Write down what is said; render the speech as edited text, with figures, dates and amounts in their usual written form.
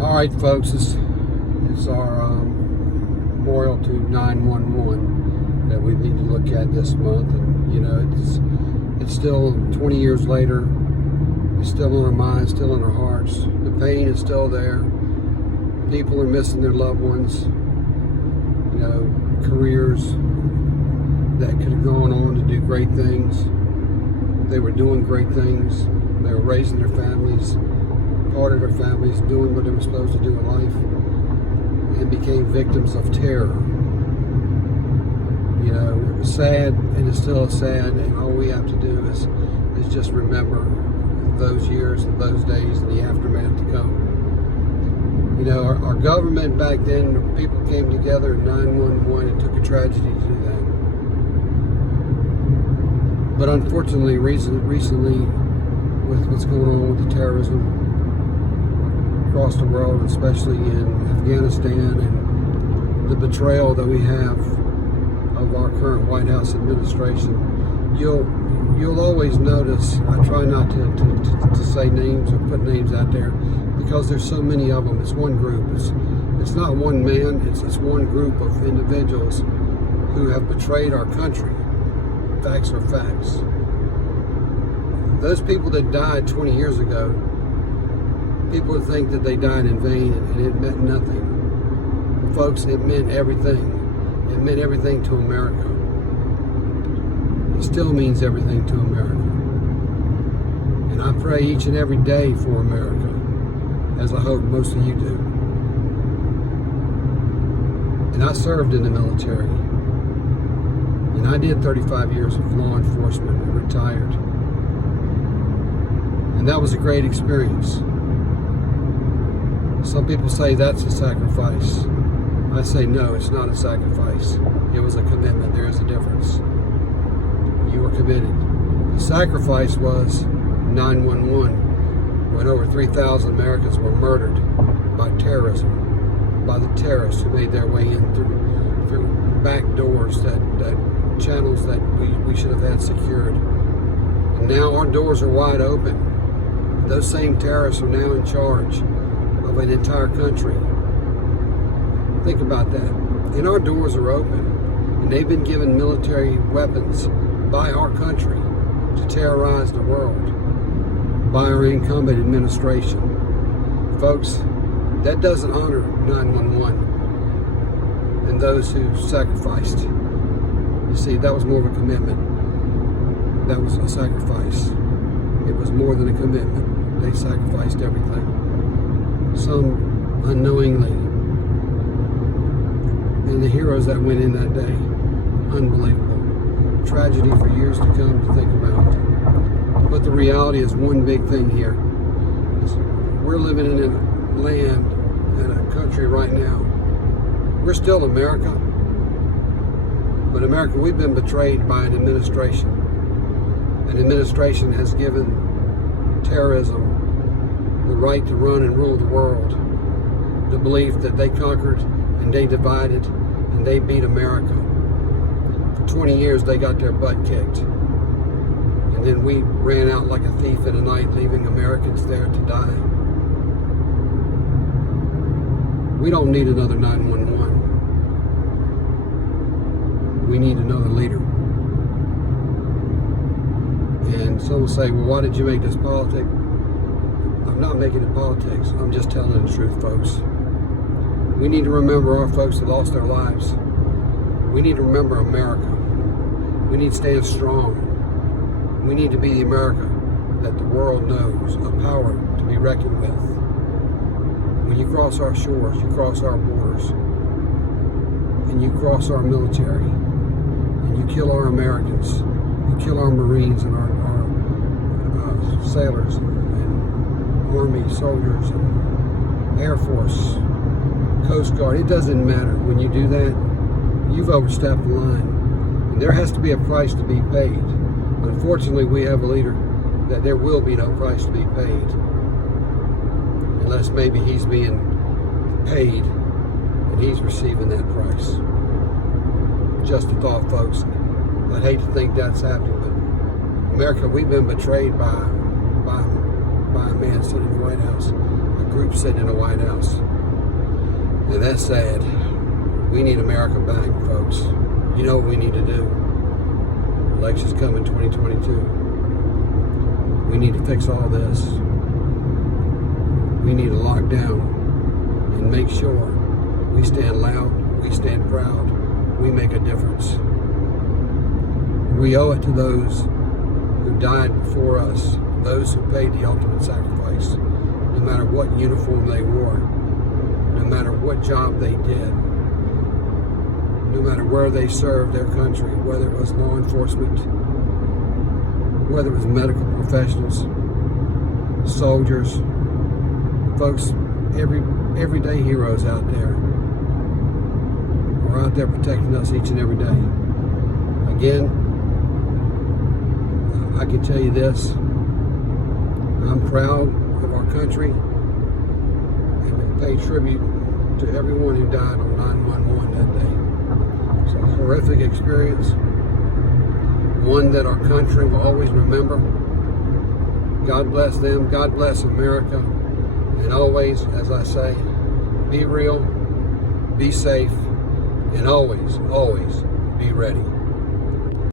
All right, folks, this is our memorial to 9/11 that we need to look at this month. And you know, it's still 20 years later. It's still on our minds, still in our hearts. The pain is still there. People are missing their loved ones. You know, careers that could have gone on to do great things. They were doing great things. They were raising their families, part of their families, doing what they were supposed to do in life, and became victims of terror. You know, it was sad, and it's still sad, and all we have to do is just remember those years and those days and the aftermath to come. You know, our government back then, people came together in 9/11. It took a tragedy to do that. But unfortunately, recently, with what's going on with the terrorism across the world, especially in Afghanistan, and the betrayal that we have of our current White House administration, you'll always notice. I try not to say names or put names out there because there's so many of them. It's one group. It's not one man. It's one group of individuals who have betrayed our country. Facts are facts. Those people that died 20 years ago, people would think that they died in vain and it meant nothing. Well, folks, it meant everything. It meant everything to America. It still means everything to America. And I pray each and every day for America, as I hope most of you do. And I served in the military. And I did 35 years of law enforcement and retired. And that was a great experience. Some people say that's a sacrifice. I say no, it's not a sacrifice. It was a commitment. There is a difference. You were committed. The sacrifice was 9/11, when over 3,000 Americans were murdered by terrorism, by the terrorists who made their way in through back doors, that channels that we should have had secured. And now our doors are wide open. Those same terrorists are now in charge of an entire country. Think about that. And our doors are open. And they've been given military weapons by our country to terrorize the world, by our incumbent administration. Folks, that doesn't honor 9/11 and those who sacrificed. You see, that was more of a commitment. That was a sacrifice. It was more than a commitment. They sacrificed everything. Some unknowingly. And the heroes that went in that day, unbelievable. Tragedy for years to come to think about. But the reality is one big thing here. We're living in a land and a country right now. We're still America. But America, we've been betrayed by an administration. An administration has given terrorism the right to run and rule the world. The belief that they conquered and they divided and they beat America. For 20 years they got their butt kicked. And then we ran out like a thief in the night, leaving Americans there to die. We don't need another 9/11. We need another leader. And some will say, well, why did you make this politic? I'm not making it politics. I'm just telling the truth, folks. We need to remember our folks that lost their lives. We need to remember America. We need to stand strong. We need to be the America that the world knows, a power to be reckoned with. When you cross our shores, you cross our borders, and you cross our military, and you kill our Americans, you kill our Marines and our sailors, and Army soldiers, and Air Force, Coast Guard. It doesn't matter. When you do that, you've overstepped the line. And there has to be a price to be paid. Unfortunately, we have a leader that there will be no price to be paid. Unless maybe he's being paid and he's receiving that price. Just a thought, folks. I'd hate to think that's happening, but America, we've been betrayed by a man sitting in the White House. A troops sitting in the White House. And that's sad. We need America back, folks. You know what we need to do. Elections coming 2022. We need to fix all this. We need to lock down and make sure we stand loud, we stand proud, we make a difference. We owe it to those who died before us, those who paid the ultimate sacrifice, no matter what uniform they wore, no matter what job they did, no matter where they served their country, whether it was law enforcement, whether it was medical professionals, soldiers, folks, everyday heroes out there are out there protecting us each and every day. Again, I can tell you this, I'm proud of our country and we pay tribute to everyone who died on 9/11 that day. It's a horrific experience, one that our country will always remember. God bless them, God bless America, and always, as I say, be real, be safe, and always, always be ready.